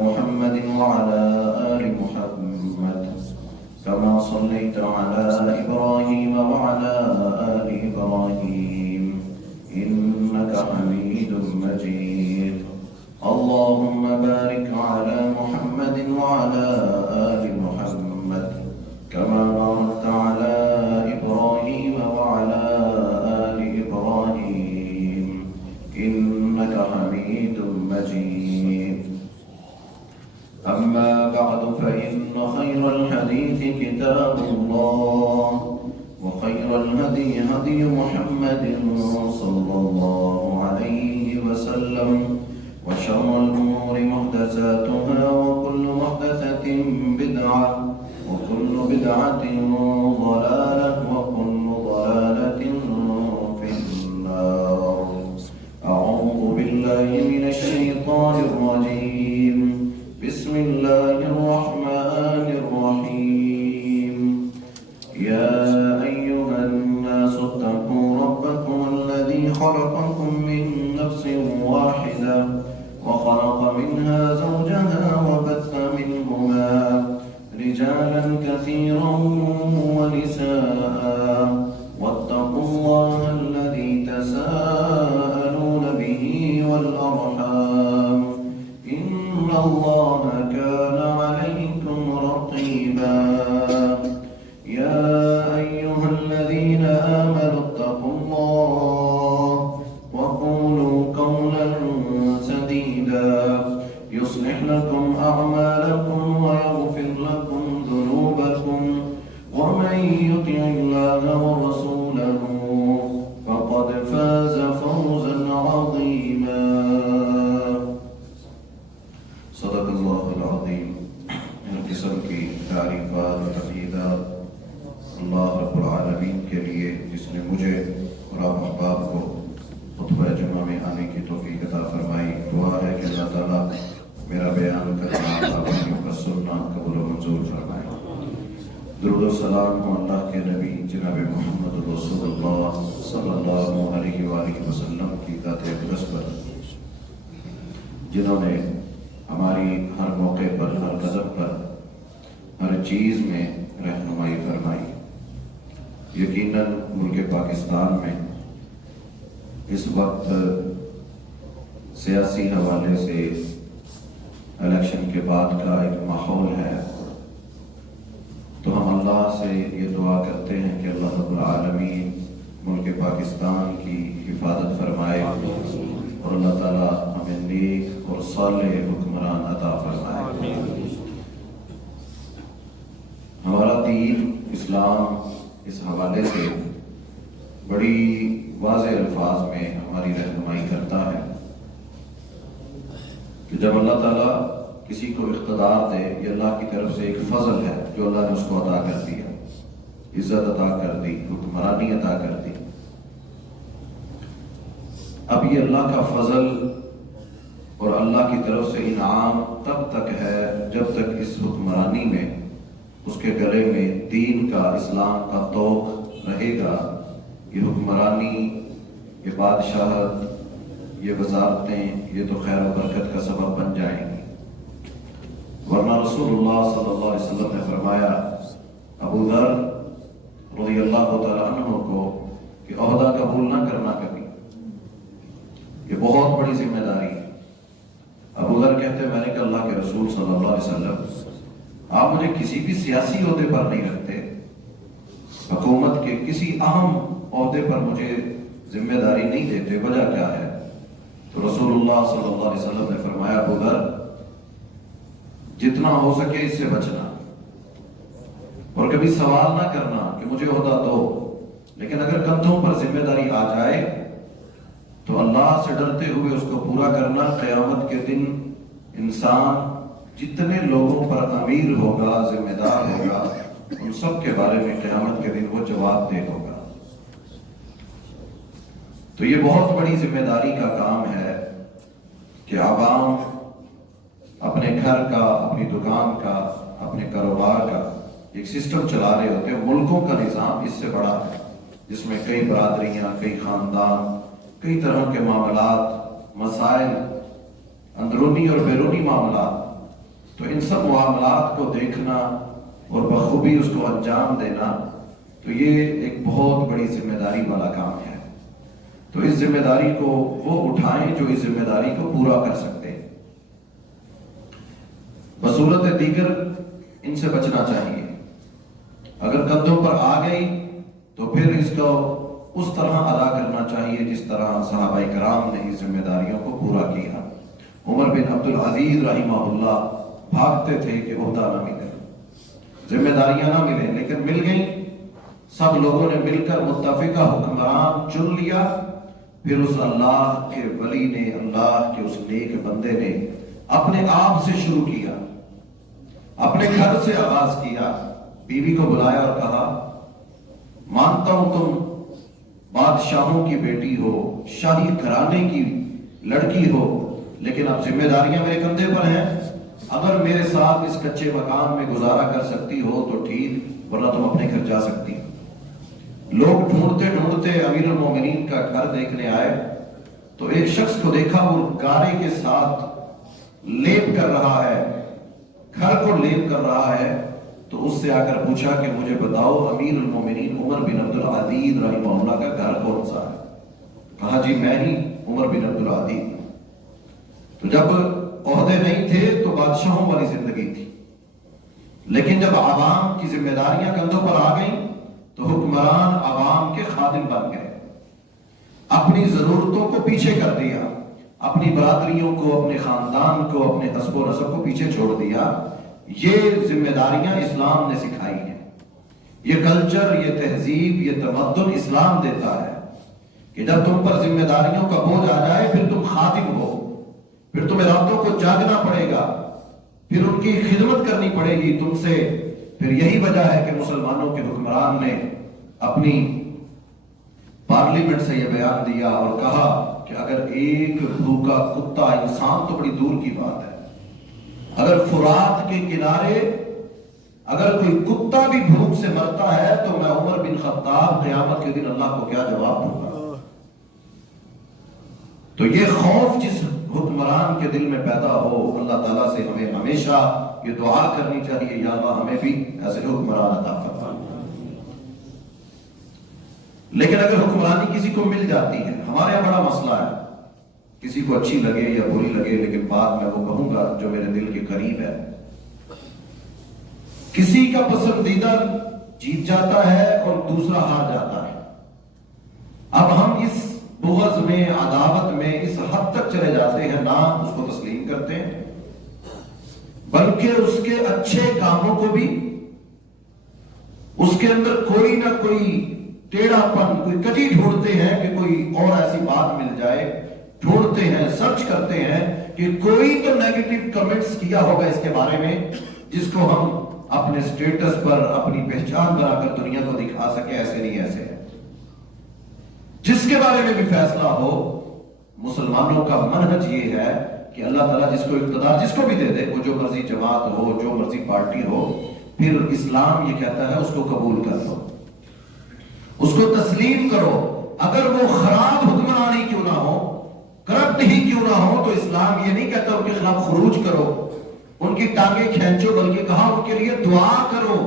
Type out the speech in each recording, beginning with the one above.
محمد وعلى آل محمد كما صليت على إبراهيم وعلى آل إبراهيم إنك حميد مجيد. اللهم بارك على محمد وعلى آل محمد كما باركت على إبراهيم وعلى آل إبراهيم إنك حميد مجيد. أما بعد فإن خير الحديث كتاب الله وخير الهدي هدي محمد صلى الله عليه وسلم وشر الأمور محدثاتها وكل محدثة بدعة وكل بدعة ضلالة وكل ضلالة في النار. أعوذ بالله من الشيطان الرجيم. بسم الله الرحمن الرحيم. يا أيها الناس اتقوا ربكم الذي خلقكم من نفس واحدة وخلق منها زوجها وبث منهما رجالا كثيرا ونساء واتقوا الله الذي تساءلون به والأرحام إن الله كان عليكم رقيبا. يا أيها الذين آمنوا اتقوا الله وقولوا قولا سديدا يصلح لكم أعمالكم ويغفر لكم ذنوبكم ومن يطع الله ورسوله فقد فاز فوزا عظيما. صدق اللہ العظیم. ان قسم کی تعریفات و تقییدات اللہ رب العالمین کے لیے جس نے مجھے اور آپ احباب کو خطبہ جمعہ میں آنے کی توفیق عطا فرمائی. دعا ہے کہ اللہ تعالیٰ میرا بیان کرنا آپ کا سننا قبول و منظور فرمائے. درود و سلام ہو اللہ کے نبی جناب محمد رسول اللہ صلی اللہ علیہ وآلہ وسلم کی ذات اقدس پر جنہوں نے ہماری ہر موقع پر ہر قدم پر ہر چیز میں رہنمائی فرمائی. یقیناً ملک پاکستان میں اس وقت سیاسی حوالے سے الیکشن کے بعد کا ایک ماحول ہے، تو ہم اللہ سے یہ دعا کرتے ہیں کہ اللہ رب العالمین ملک پاکستان کی حفاظت فرمائے اور اللہ تعالیٰ ہمیں نیک اور صالح حکمران عطا فرمائے. ہمارا دین اسلام اس حوالے سے بڑی واضح الفاظ میں ہماری رہنمائی کرتا ہے کہ جب اللہ تعالیٰ کسی کو اقتدار دے، یہ اللہ کی طرف سے ایک فضل ہے جو اللہ نے اس کو عطا کر دیا، عزت عطا کر دی، حکمرانی عطا کر دی. اب یہ اللہ کا فضل اور اللہ کی طرف سے انعام تب تک ہے جب تک اس حکمرانی میں اس کے گلے میں دین کا، اسلام کا طوق رہے گا. یہ حکمرانی، یہ بادشاہت، یہ وزارتیں، یہ تو خیر و برکت کا سبب بن جائیں گی. ورنہ رسول اللہ صلی اللہ علیہ وسلم نے فرمایا ابو ذر رضی اللہ تعالیٰ عنہ کو کہ عہدہ قبول نہ کرنا کبھی، یہ بہت بڑی ذمہ داری ہے. ابو ذر کہتے ہیں میں نے کہا اللہ کے رسول صلی اللہ علیہ وسلم آپ مجھے کسی بھی سیاسی عہدے پر نہیں رکھتے، حکومت کے کسی اہم عہدے پر مجھے ذمہ داری نہیں دیتے، وجہ کیا ہے؟ تو رسول اللہ صلی اللہ علیہ وسلم نے فرمایا ابو ذر جتنا ہو سکے اس سے بچنا اور کبھی سوال نہ کرنا کہ مجھے عہدہ دو، لیکن اگر کندھوں پر ذمہ داری آ جائے تو اللہ سے ڈرتے ہوئے اس کو پورا کرنا. قیامت کے دن انسان جتنے لوگوں پر امیر ہوگا، ذمہ دار ہوگا، ان سب کے بارے میں قیامت کے دن وہ جواب دہ ہوگا. تو یہ بہت بڑی ذمہ داری کا کام ہے کہ عوام اپنے گھر کا، اپنی دکان کا، اپنے کاروبار کا ایک سسٹم چلا رہے ہوتے ہیں. ملکوں کا نظام اس سے بڑا ہے جس میں کئی برادریاں، کئی خاندان، کئی طرح کے معاملات، مسائل، اندرونی اور بیرونی معاملات تو ان سب معاملات کو دیکھنا اور بخوبی اس کو انجام دینا تو یہ ایک بہت بڑی ذمہ داری والا کام ہے۔ تو اس ذمہ داری کو وہ اٹھائیں جو اس ذمہ داری کو پورا کر سکتے ہیں۔ بصورت دیگر ان سے بچنا چاہیے۔ اگر کندھوں پر آ گئی تو پھر اس کو اس طرح ادا کرنا چاہیے جس طرح صحابہ کرام نے اس ذمہ داریوں کو پورا کیا۔ عمر بن عبد العزیز رحمہ اللہ بھاگتے تھے کہ عہدہ نہ ملے، ذمہ داریاں نہ ملیں، لیکن مل گئیں۔ سب لوگوں نے مل کر متفقہ حکمران چن لیا۔ پھر اس اللہ کے ولی نے، اللہ کے اس نیک بندے نے اپنے آپ سے شروع کیا، اپنے گھر سے آغاز کیا، بیوی کو بلایا اور کہا مانتا ہوں تم بادشاہوں کی بیٹی ہو، شاہی گھرانے کی لڑکی ہو، لیکن اب ذمہ داریاں میرے کندھے پر ہیں۔ اگر میرے ساتھ اس کچے مکان میں گزارا کر سکتی ہو تو ٹھیک، ورنہ تم اپنے گھر جا سکتی ہو۔ لوگ ڈھونڈتے ڈھونڈتے امیر المومنین کا گھر دیکھنے آئے تو ایک شخص کو دیکھا، وہ گارے کے ساتھ لیپ کر رہا ہے، گھر کو لیپ کر رہا ہے۔ تو اس سے آ کر پوچھا کہ مجھے بتاؤ امیر المومنین عمر بن عبد العزیز رحمہ اللہ کا گھر کون سا ہے؟ کہا جی میں ہی عمر بن عبد العزیز۔ تو جب عہدے نہیں تھے تو بادشاہوں والی زندگی تھی، لیکن جب عوام کی ذمہ داریاں کندھوں پر آ گئیں تو حکمران عوام کے خادم بن گئے، اپنی ضرورتوں کو پیچھے کر دیا، اپنی برادریوں کو، اپنے خاندان کو، اپنے حسب و نسب کو پیچھے چھوڑ دیا۔ یہ ذمہ داریاں اسلام نے سکھائی ہیں، یہ کلچر، یہ تہذیب، یہ تمدن اسلام دیتا ہے کہ جب تم پر ذمہ داریوں کا بوجھ آ جائے پھر تم خادم ہو، پھر تمہیں راتوں کو جاگنا پڑے گا، پھر ان کی خدمت کرنی پڑے گی تم سے۔ پھر یہی وجہ ہے کہ مسلمانوں کے حکمران نے اپنی پارلیمنٹ سے یہ بیان دیا اور کہا کہ اگر ایک بھوکا کتا، انسان تو بڑی دور کی بات ہے، اگر فرات کے کنارے اگر کوئی کتا بھی بھوک سے مرتا ہے تو میں عمر بن خطاب قیامت کے دن اللہ کو کیا جواب دوں گا۔ تو یہ خوف جس حکمران کے دل میں پیدا ہو، اللہ تعالیٰ سے ہمیں ہمیشہ یہ دعا کرنی چاہیے، یا اللہ ہمیں بھی ایسے حکمران عطا فرما۔ لیکن اگر حکمرانی کسی کو مل جاتی ہے، ہمارے یہاں بڑا مسئلہ ہے، کسی کو اچھی لگے یا بری لگے، لیکن بات میں وہ کہوں گا جو میرے دل کے قریب ہے۔ کسی کا پسندیدہ جیت جاتا ہے اور دوسرا ہار جاتا ہے۔ اب ہم اس بغض میں، عداوت میں اس حد تک چلے جاتے ہیں، نہ اس کو تسلیم کرتے ہیں بلکہ اس کے اچھے کاموں کو بھی، اس کے اندر کوئی نہ کوئی ٹیڑھا پن، کوئی کٹی ڈھونڈتے ہیں کہ کوئی اور ایسی بات مل جائے، ڈھونڈتے ہیں، سرچ کرتے ہیں کہ کوئی تو نیگیٹو کمنٹس کیا ہوگا اس کے بارے میں جس کو ہم اپنے سٹیٹس پر اپنی پہچان بنا کر دنیا کو دکھا سکے، ایسے نہیں ایسے ہے۔ جس کے بارے میں بھی فیصلہ ہو، مسلمانوں کا منہج یہ ہے کہ اللہ تعالیٰ جس کو اقتدار جس کو بھی دے دے، وہ جو مرضی جماعت ہو، جو مرضی پارٹی ہو، پھر اسلام یہ کہتا ہے اس کو قبول کر لو، اس کو تسلیم کرو، اگر وہ خراب حکمرانی کیوں نہ ہو، کرپٹ ہی کیوں نہ ہو، تو اسلام یہ نہیں کہتا ان کے خلاف خروج کرو، ان کی ٹانگیں کھینچو، بلکہ کہا ان کے لیے دعا کرو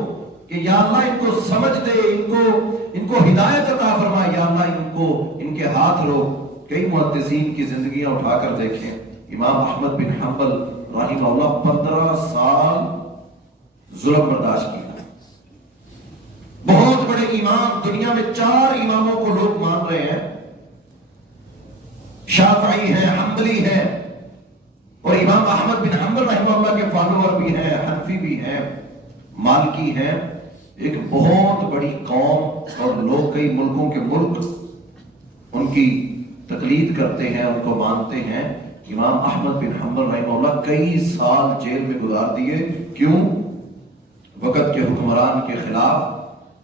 کہ یا اللہ ان کو سمجھ دے، ان کو ہدایت عطا فرما، یا اللہ ان کے ہاتھ رو۔ کئی محدثین کی زندگیاں اٹھا کر دیکھیں، امام احمد بن حنبل رحمہ اللہ 15 سال ظلم برداشت کیا، بہت بڑے امام، دنیا میں 4 اماموں کو لوگ مان رہے ہیں، شافعی ہیں، حنبلی ہیں، اور امام احمد بن حنبل رحمہ اللہ کے فالوور بھی ہیں، حنفی بھی ہیں، مالکی ہیں۔ ایک بہت بڑی قوم اور لوگ، کئی ملکوں کے ملک ان کی تقلید کرتے ہیں، ان کو مانتے ہیں۔ امام احمد بن حنبل رحمہ اللہ کئی سال جیل میں گزار دیے، کیوں؟ وقت کے حکمران کے خلاف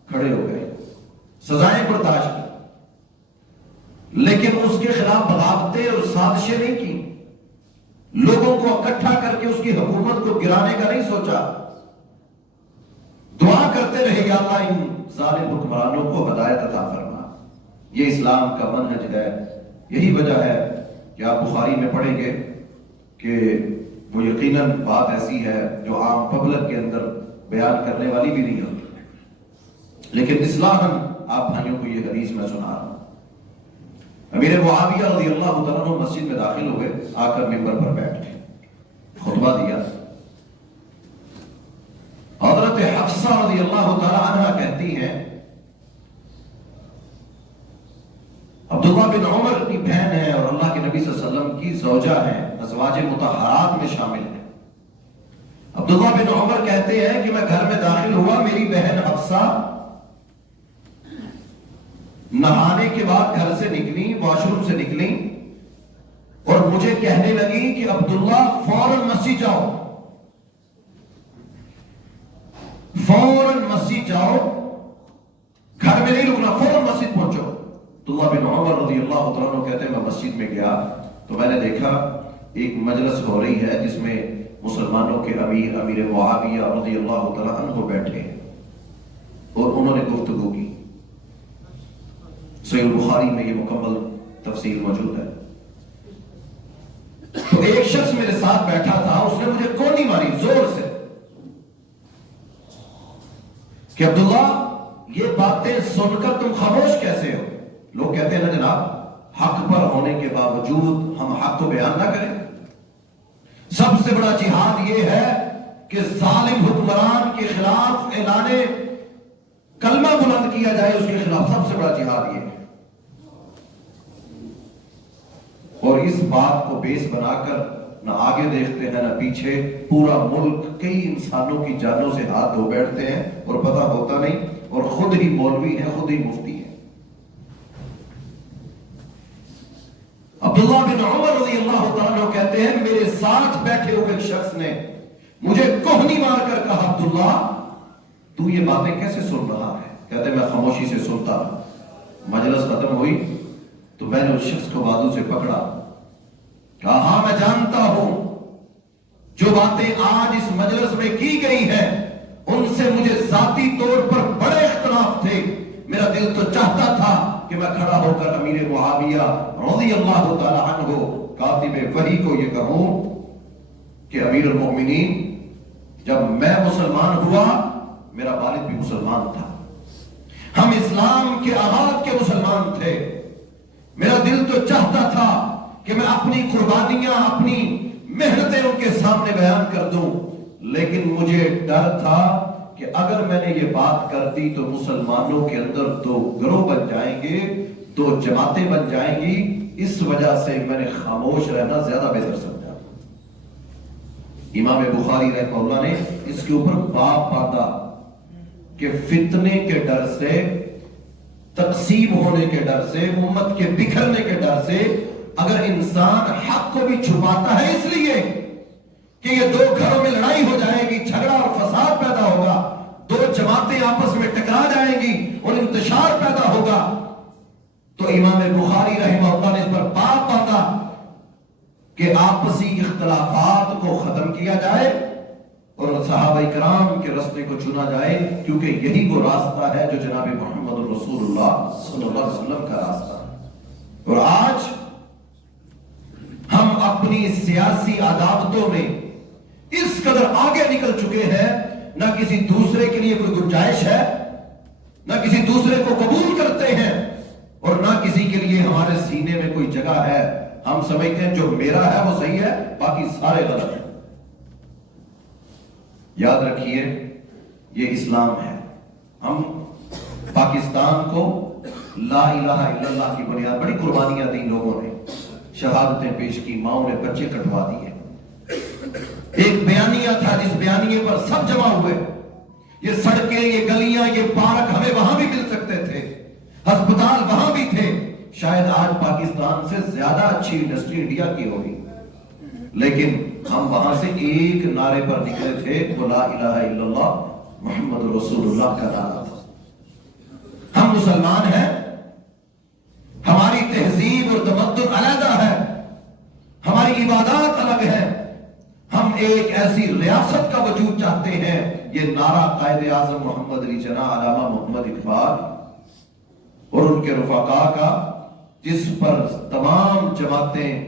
کھڑے ہو گئے، سزائیں برداشت کی، لیکن اس کے خلاف بغاوتیں اور سازشیں نہیں کی، لوگوں کو اکٹھا کر کے اس کی حکومت کو گرانے کا نہیں سوچا، دعا کرتے رہے یا اللہ ان ظالم حکمرانوں کو ہدایت عطا فرما۔ یہ اسلام کا منہج ہے۔ یہی وجہ ہے کہ آپ بخاری میں پڑھیں گے کہ وہ یقیناً بات ایسی ہے جو عام پبلک کے اندر بیان کرنے والی بھی نہیں ہوتی، لیکن اصلاحاً آپ بھائیوں کو یہ حدیث میں سنا رہا ہوں۔ امیر معاویہ رضی اللہ تعالیٰ عنہ مسجد میں داخل ہوئے، آ کر منبر پر بیٹھ گئے، خطبہ دیا۔ حضرت حفصہ رضی اللہ تعالیٰ عنہ کہتی ہیں عبداللہ بن عمر کی بہن ہے اور اللہ کے نبی صلی اللہ علیہ وسلم کی زوجہ ہیں، ازواج مطہرات میں شامل ہیں۔ عبداللہ بن عمر کہتے ہیں کہ میں گھر میں داخل ہوا، میری بہن حفصہ نہانے کے بعد گھر سے نکلی، واش روم سے نکلی اور مجھے کہنے لگی کہ عبداللہ فوراً مسجد جاؤ، فوراً مسجد جاؤ، گھر میں نہیں رکنا، فوراً مسجد پہنچو۔ عبداللہ بن عمر رضی اللہ تعالیٰ عنہ کہتے ہیں میں مسجد میں گیا تو میں نے دیکھا ایک مجلس ہو رہی ہے جس میں مسلمانوں کے امیر معاویہ رضی اللہ تعالیٰ عنہ بیٹھے ہیں اور انہوں نے گفتگو کی۔ صحیح بخاری میں یہ مکمل تفصیل موجود ہے۔ تو ایک شخص میرے ساتھ بیٹھا تھا، اس نے مجھے کونی ماری زور سے کہ عبداللہ یہ باتیں سن کر تم خاموش کیسے ہو؟ لوگ کہتے ہیں نا جناب، حق پر ہونے کے باوجود ہم حق کو بیان نہ کریں۔ سب سے بڑا جہاد یہ ہے کہ ظالم حکمران کے خلاف اعلان کلمہ بلند کیا جائے، اس کے خلاف سب سے بڑا جہاد یہ ہے۔ اور اس بات کو بیس بنا کر نہ آگے دیکھتے ہیں نہ پیچھے، پورا ملک کئی انسانوں کی جانوں سے ہاتھ دھو بیٹھتے ہیں اور پتہ ہوتا نہیں، اور خود ہی مولوی ہیں، خود ہی مفتی ہیں۔ عبداللہ بن عمر رضی اللہ تعالیٰ کہتے ہیں میرے ساتھ بیٹھے ہوئے ایک شخص نے مجھے کوہنی مار کر کہا عبداللہ تو یہ باتیں کیسے سن رہا ہے؟ کہتے میں خاموشی سے سنتا رہا۔ مجلس ختم ہوئی تو میں نے اس شخص کو بازو سے پکڑا، کہا ہاں میں جانتا ہوں جو باتیں آج اس مجلس میں کی گئی ہیں ان سے مجھے ذاتی طور پر بڑے اختلاف تھے، میرا دل تو چاہتا تھا کہ میں کھڑا ہو کر امیر معاویہ رضی اللہ تعالی عنہ کاتب وحی کو یہ کہوں کہ امیر المؤمنین جب میں مسلمان ہوا میرا والد بھی مسلمان تھا، ہم اسلام کے آغاز کے مسلمان تھے، میرا دل تو چاہتا تھا کہ میں اپنی قربانیاں اپنی محنتیں ان کے سامنے بیان کر دوں، لیکن مجھے ڈر تھا کہ اگر میں نے یہ بات کر دی تو مسلمانوں کے اندر دو گروہ بن جائیں گے، دو جماعتیں بن جائیں گی، اس وجہ سے میں نے خاموش رہنا زیادہ بہتر سمجھا۔ امام بخاری رحمہ اللہ نے اس کے اوپر باب باندھا کہ فتنے کے ڈر سے، تقسیم ہونے کے ڈر سے، امت کے بکھرنے کے ڈر سے اگر انسان حق کو بھی چھپاتا ہے اس لیے کہ یہ دو گھروں میں لڑائی ہو جائے گی، جھگڑا اور فساد پیدا ہوگا، دو جماعتیں آپس میں ٹکرا جائیں گی اور انتشار پیدا ہوگا، تو امام بخاری رحمہ اللہ نے اس پر باب باندھا کہ آپسی اختلافات کو ختم کیا جائے اور صحابہ کرام کے راستے کو چنا جائے، کیونکہ یہی وہ راستہ ہے جو جناب محمد رسول اللہ صلی اللہ علیہ وسلم کا راستہ ہے۔ اور آج ہم اپنی سیاسی عداوتوں میں اس قدر آگے نکل چکے ہیں، نہ کسی دوسرے کے لیے کوئی گنجائش ہے، نہ کسی دوسرے کو قبول کرتے ہیں اور نہ کسی کے لیے ہمارے سینے میں کوئی جگہ ہے۔ ہم سمجھتے ہیں جو میرا ہے وہ صحیح ہے، باقی سارے غلط ہیں۔ یاد رکھیے یہ اسلام ہے۔ ہم پاکستان کو لا الہ الا اللہ کی بنیاد، بڑی قربانیاں دی لوگوں نے، شہادتیں پیش کی، ماؤں نے بچے کٹوا دیے، ایک بیانیہ تھا جس بیانیے پر سب جمع ہوئے، یہ سڑکیں، یہ گلیاں، یہ پارک ہمیں وہاں بھی مل سکتے تھے، ہسپتال وہاں بھی تھے، شاید آج پاکستان سے زیادہ اچھی انڈسٹری انڈیا کی ہوگی، لیکن ہم وہاں سے ایک نعرے پر نکلے تھے، وہ لا الہ الا اللہ محمد رسول اللہ کا نعرہ تھا۔ ہم مسلمان ہیں، ہماری تہذیب اور تمدن علیحدہ ہے، ہماری عبادات الگ ہے، ہم ایک ایسی ریاست کا وجود چاہتے ہیں۔ یہ نعرہ قائد اعظم محمد علی جناح علامہ محمد اقبال اور ان کے رفقاء کا، جس پر تمام جماعتیں،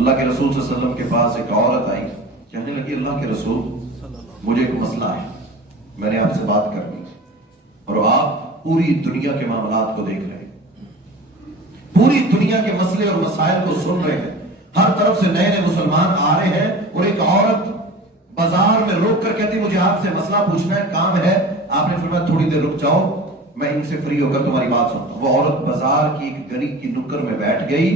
اللہ کے رسول صلی اللہ علیہ وسلم کے پاس ایک عورت آئی، کہنے لگی اللہ کے رسول مجھے ایک مسئلہ ہے، میں نے آپ سے بات کرنی، اور آپ پوری دنیا کے معاملات کو دیکھ رہے ہیں، پوری دنیا کے مسئلے اور مسائل کو سن رہے ہیں، ہر طرف سے نئے نئے مسلمان آ رہے ہیں، اور ایک عورت بازار میں روک کر کہتی مجھے آپ سے مسئلہ پوچھنا ہے، کام ہے۔ آپ نے فرمایا تھوڑی دیر رک جاؤ، میں ان سے فری ہو کر تمہاری بات سنتا ہوں۔ وہ عورت بازار کی ایک گلی کی نکر میں بیٹھ گئی،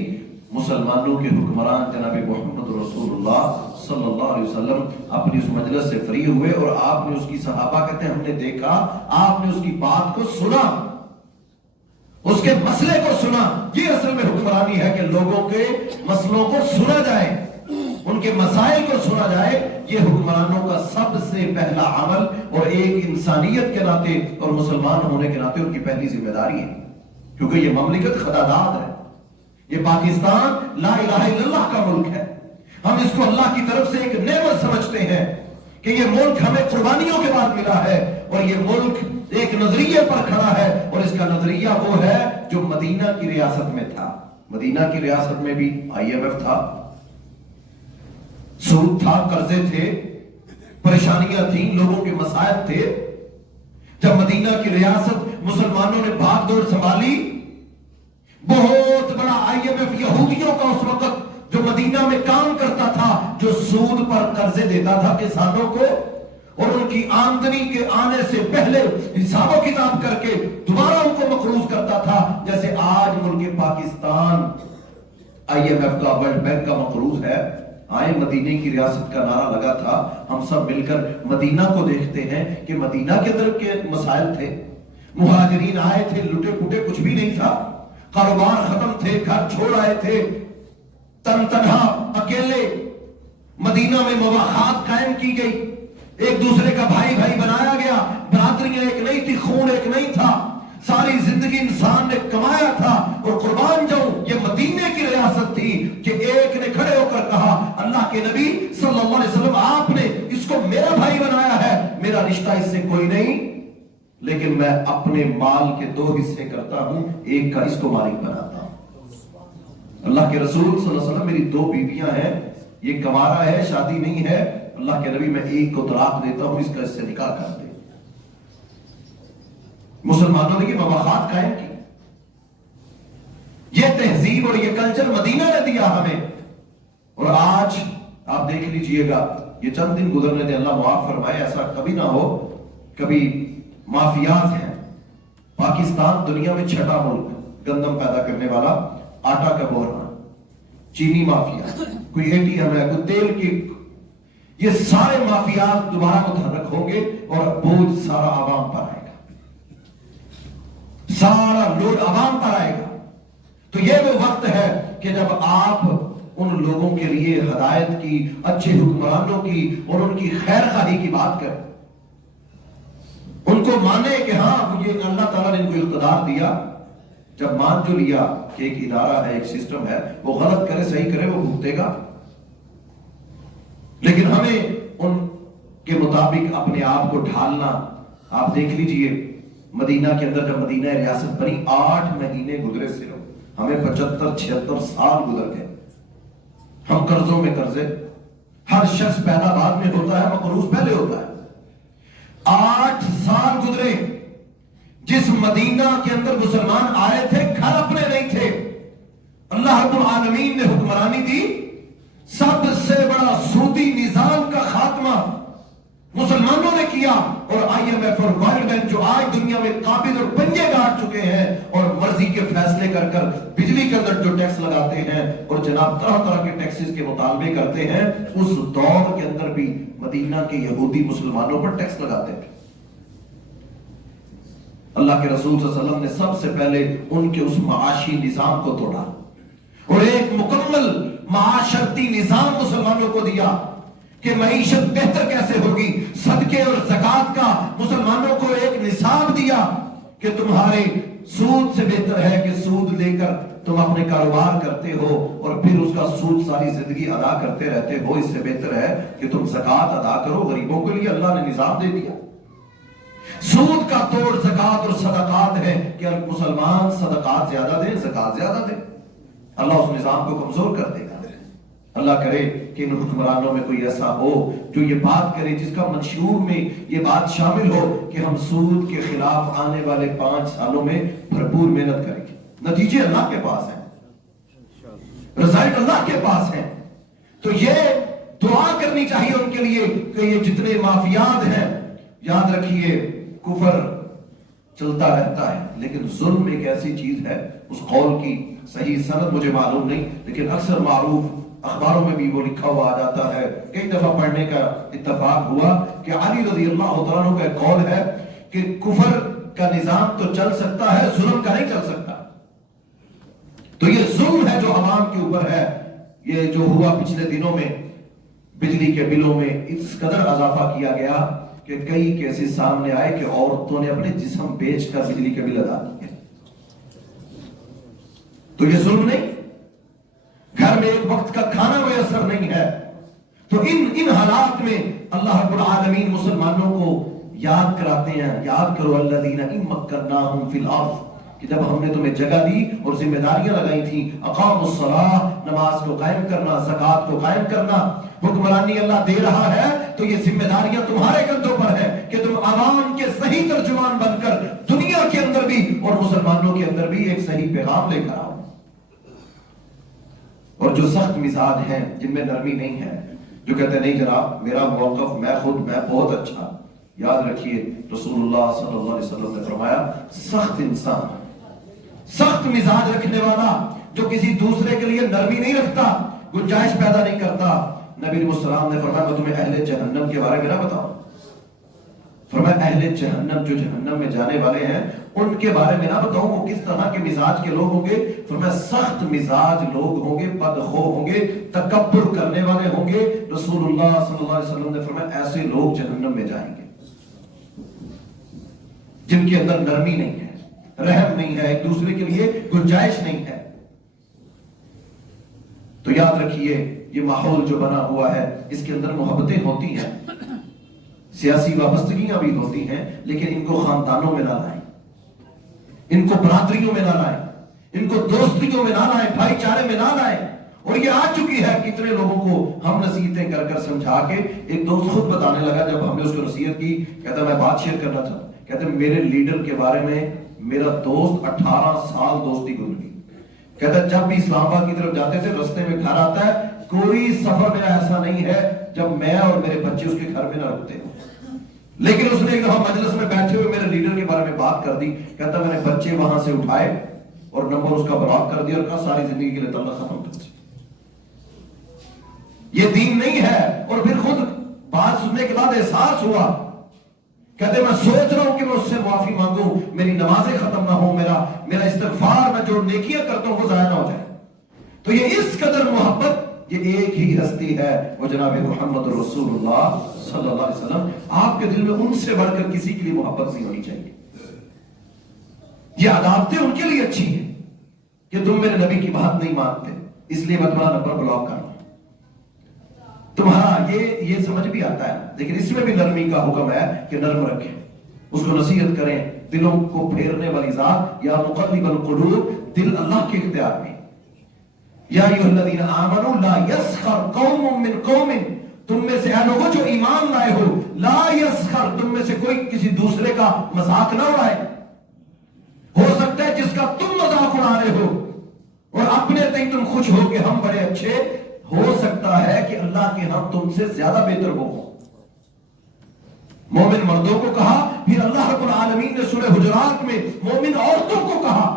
مسلمانوں کے حکمران جناب محمد رسول اللہ صلی اللہ علیہ وسلم اپنی اس مجلس سے فری ہوئے، اور آپ نے اس کی صحابہ کہتے ہیں ہم نے دیکھا، آپ نے اس کی بات کو سنا، اس کے مسئلے کو سنا۔ یہ اصل میں حکمرانی ہے کہ لوگوں کے مسئلوں کو سنا جائے، ان کے مسائل کو سنا جائے۔ یہ حکمرانوں کا سب سے پہلا عمل، اور ایک انسانیت کے ناطے اور مسلمان ہونے کے ناطے ان کی پہلی ذمہ داری ہے، کیونکہ یہ مملکت خداداد ہے، یہ پاکستان لا الہ الا اللہ کا ملک ہے۔ ہم اس کو اللہ کی طرف سے ایک نعمت سمجھتے ہیں کہ یہ ملک ہمیں قربانیوں کے بعد ملا ہے، اور یہ ملک ایک نظریے پر کھڑا ہے، اور اس کا نظریہ وہ ہے جو مدینہ کی ریاست میں تھا۔ مدینہ کی ریاست میں بھی IMF تھا، سود تھا، قرضے تھے، پریشانیاں تھیں، لوگوں کے مسائل تھے۔ جب مدینہ کی ریاست مسلمانوں نے بھاگ دوڑ سنبھالی، بہت بڑا IMF یہودیوں کا اس وقت جو مدینہ میں کام کرتا تھا، جو سود پر قرضے دیتا تھا کسانوں کو، اور ان کی آمدنی کے آنے سے پہلے حساب و کتاب کر کے دوبارہ ان کو مقروض کرتا تھا، جیسے آج ملک پاکستان IMF کا، ورلڈ بینک کا مقروض ہے۔ آئے مدینہ کی ریاست کا نعرہ لگا تھا، ہم سب مل کر مدینہ کو دیکھتے ہیں کہ مدینہ کے اندر کے مسائل تھے، مہاجرین آئے تھے، لٹے پٹے کچھ بھی نہیں تھا، کاروبار ختم تھے، گھر چھوڑ آئے تھے، تنہا اکیلے مدینہ میں مواخات قائم کی گئی، ایک دوسرے کا بھائی بھائی بنایا گیا، برادریاں ایک نہیں تھی، خون ایک نہیں تھا، ساری زندگی انسان نے کمایا تھا، اور قربان جاؤں یہ مدینے کی ریاست تھی کہ ایک نے کھڑے ہو کر کہا اللہ کے نبی صلی اللہ علیہ وسلم آپ نے اس کو میرا بھائی بنایا ہے، میرا رشتہ اس سے کوئی نہیں، لیکن میں اپنے مال کے 2 حصے کرتا ہوں، ایک کا اس کو مالک بناتا ہوں۔ اللہ کے رسول صلی اللہ علیہ وسلم میری 2 بیویاں ہیں، یہ کنوارا ہے، شادی نہیں ہے، اللہ کے نبی میں ایک کو طلاق دیتا ہوں، اس کا اس سے نکاح کر دے۔ مسلمانوں نے یہ مواخات قائم کی، یہ تہذیب اور یہ کلچر مدینہ نے دیا ہمیں، اور آج آپ دیکھ لیجئے گا یہ چند دن گزرنے دیں، اللہ معاف فرمائے ایسا کبھی نہ ہو، کبھی مافیات ہیں۔ پاکستان دنیا میں 6واں ملک گندم پیدا کرنے والا، آٹا کا بحران، چینی مافیا، کوئی ATM ہے، کوئی تیل کی، یہ سارے مافیات دوبارہ متحرک ہوں گے، اور بوجھ سارا عوام پر آئے گا، سارا لوڈ عوام پر آئے گا۔ تو یہ وہ وقت ہے کہ جب آپ ان لوگوں کے لیے ہدایت کی، اچھے حکمرانوں کی اور ان کی خیر خواہی کی بات کریں، ان کو مانے کہ ہاں یہ اللہ تعالیٰ نے ان کو اقتدار دیا۔ جب مان جو لیا کہ ایک ادارہ ہے، ایک سسٹم ہے، وہ غلط کرے صحیح کرے وہ بھگتے گا، لیکن ہمیں ان کے مطابق اپنے آپ کو ڈھالنا۔ آپ دیکھ لیجئے مدینہ کے اندر جب مدینہ ریاست بنی 8 مہینے گزرے، صرف ہمیں 75-76 سال گزر گئے، ہم قرضوں میں قرضے، ہر شخص پیدا بعد میں ہوتا ہے، مقروض پہلے ہوتا ہے۔ 8 سال گزرے، جس مدینہ کے اندر مسلمان آئے تھے گھر اپنے نہیں تھے، اللہ رب العالمین نے حکمرانی دی، سب سے بڑا سودی نظام کا خاتمہ مسلمانوں نے کیا، اور IMF اور ورلڈ بینک جو آج دنیا میں قابض اور پنجے گاڑ چکے ہیں اور مرضی کے فیصلے کر کر بجلی کے اندر جو ٹیکس لگاتے ہیں اور جناب طرح طرح کے ٹیکسز کے مطالبے کرتے ہیں، اس دور کے اندر بھی مدینہ کے یہودی مسلمانوں پر ٹیکس لگاتے تھے۔ اللہ کے رسول صلی اللہ علیہ وسلم نے سب سے پہلے ان کے اس معاشی نظام کو توڑا اور ایک مکمل معاشرتی نظام مسلمانوں کو دیا کہ معیشت بہتر کیسے ہوگی۔ صدقے اور زکوٰۃ کا مسلمانوں کو ایک نصاب دیا کہ تمہارے سود سے بہتر ہے کہ سود لے کر تم اپنے کاروبار کرتے ہو اور پھر اس کا سود ساری زندگی ادا کرتے رہتے ہو، اس سے بہتر ہے کہ تم زکوٰۃ ادا کرو۔ غریبوں کے لیے اللہ نے نظام دے دیا۔ سود کا توڑ زکوٰۃ اور صدقات ہے کہ مسلمان صدقات زیادہ دیں، زکوٰۃ زیادہ دیں، اللہ اس نظام کو کمزور کر دے گا۔ اللہ کرے کہ ان حکمرانوں میں کوئی ایسا ہو جو یہ بات کرے، جس کا منشور میں یہ بات شامل ہو کہ ہم سود کے خلاف آنے والے 5 سالوں میں بھرپور محنت کریں گے۔ نتیجے اللہ کے پاس ہیں، رزلٹ اللہ کے پاس ہیں۔ تو یہ دعا کرنی چاہیے ان کے لیے کہ یہ جتنے مافیات ہیں، یاد رکھیے کفر چلتا رہتا ہے، لیکن ظلم ایک ایسی چیز ہے، اس قول کی صحیح سند مجھے معلوم نہیں، لیکن اکثر معروف اخباروں میں بھی وہ لکھا ہوا آ جاتا ہے، کئی دفعہ پڑھنے کا اتفاق ہوا کہ علی رضی اللہ تعالیٰ عنہ کا ایک قول ہے کہ کفر کا نظام تو چل سکتا ہے، ظلم کا نہیں چل سکتا۔ تو یہ ظلم ہے جو عوام کے اوپر ہے۔ یہ جو ہوا پچھلے دنوں میں بجلی کے بلوں میں اس قدر اضافہ کیا گیا کہ کئی کیسز سامنے آئے کہ عورتوں نے اپنے جسم بیچ کر بجلی کے بل ادا کیے۔ تو یہ ظلم نہیں؟ گھر میں ایک وقت کا کھانا میسر نہیں ہے۔ تو ان حالات میں اللہ رب العالمین مسلمانوں کو یاد کراتے ہیں، یاد کرو الذین ان مکناہم فی الارض، کہ جب ہم نے تمہیں جگہ دی اور ذمہ داریاں لگائی تھیں، اقاموا الصلاۃ، نماز کو قائم کرنا، زکوٰۃ کو قائم کرنا، حکمرانی اللہ دے رہا ہے تو یہ ذمہ داریاں تمہارے کندھوں پر ہے کہ تم عوام کے صحیح ترجمان بن کر دنیا کے اندر بھی اور مسلمانوں کے اندر بھی ایک صحیح پیغام لے کر آؤ۔ اور جو سخت مزاج ہیں، جن میں نرمی نہیں ہے، جو کہتے ہیں نہیں جناب میرا موقف میں بہت اچھا، یاد رکھیے رسول اللہ صلی اللہ علیہ وسلم نے فرمایا سخت انسان، سخت مزاج رکھنے والا جو کسی دوسرے کے لیے نرمی نہیں رکھتا، گنجائش پیدا نہیں کرتا، نبی علیہ السلام نے فرمایا میں تمہیں اہل جہنم کے بارے میں نہ بتاؤں؟ فرمایا اہل جہنم جو جہنم میں جانے والے ہیں ان کے بارے میں نہ بتاؤں وہ کس طرح کے مزاج کے لوگ ہوں گے؟ فرمایا سخت مزاج لوگ ہوں گے، بدخو ہوں گے، تکبر کرنے والے ہوں گے۔ رسول اللہ صلی اللہ علیہ وسلم نے فرمایا ایسے لوگ جہنم میں جائیں گے جن کے اندر نرمی نہیں ہے، رحم نہیں ہے، ایک دوسرے کے لیے گنجائش نہیں ہے۔ تو یاد رکھیے یہ ماحول جو بنا ہوا ہے اس کے اندر محبتیں ہوتی ہیں، سیاسی وابستگیاں بھی ہوتی ہیں، لیکن ان کو خاندانوں میں نہ لائیں، ان کو برادریوں میں نہ لائیں، ان کو دوستیوں میں نہ لائیں، بھائی چارے میں نہ لائیں۔ اور یہ آ چکی ہے کتنے لوگوں کو ہم نصیحتیں کر کر سمجھا کے، ایک دوست خود بتانے لگا جب ہم نے اس کو نصیحت کی، کہتا میں بات شیئر کرنا چاہتا ہوں، کہتے میرے لیڈر کے بارے میں میرا دوست 18 سال دوستی گزری، کہتا جب بھی اسلام آباد کی طرف جاتے تھے رستے میں گھر آتا ہے، کوئی سفر میرا ایسا نہیں ہے جب میں اور میرے بچے اس کے گھر میں نہ رکتے، لیکن اس نے ایک دفعہ مجلس میں بیٹھے ہوئے میرے لیڈر کے بارے میں بات کر دی، کہتا میں نے بچے وہاں سے اٹھائے اور نمبر اس کا بلاک کر دیا اور کہا ساری زندگی کے لیے تعلق ختم کر دیا۔ یہ دین نہیں ہے۔ اور پھر خود بات سننے کے بعد احساس ہوا، کہتے میں سوچ رہا ہوں کہ میں اس سے معافی مانگوں، میری نمازیں ختم نہ ہو، میرا استغفار میں جو نیکیاں کرتا ہوں وہ ضائع نہ ہو جائے۔ تو یہ اس قدر محبت، یہ ایک ہی ہستی ہے، وہ جناب محمد رسول اللہ صلی اللہ علیہ وسلم۔ آپ کے دل میں ان سے بڑھ کر کسی کے لیے محبت نہیں ہونی چاہیے۔ یہ عداوتیں ان کے لیے اچھی ہیں کہ تم میرے نبی کی بات نہیں مانتے، اس لیے میں تمہارا نمبر بلاک کر رہا ہوں۔ تمہارا یہ سمجھ بھی آتا ہے، لیکن اس میں بھی نرمی کا حکم ہے کہ نرم رکھیں، اس کو نصیحت کریں۔ دلوں کو پھیرنے والی ذات، یا مقلب القلوب، دل اللہ کے اختیار میں۔ یا ایھا الذین آمنوا لا یسخر قوم من قوم، تم میں سے اے لوگوں جو ایمان لائے ہو، لا یسخر، تم میں سے کوئی کسی دوسرے کا مذاق نہ اڑائے۔ ہو سکتا ہے جس کا تم مذاق اڑا رہے ہو اور اپنے تئیں تم خوش ہو کہ ہم بڑے اچھے، ہو سکتا ہے کہ اللہ کے ہم تم سے زیادہ بہتر ہو۔ مومن مردوں کو کہا، پھر اللہ رب العالمین نے سورہ حجرات میں مومن عورتوں کو کہا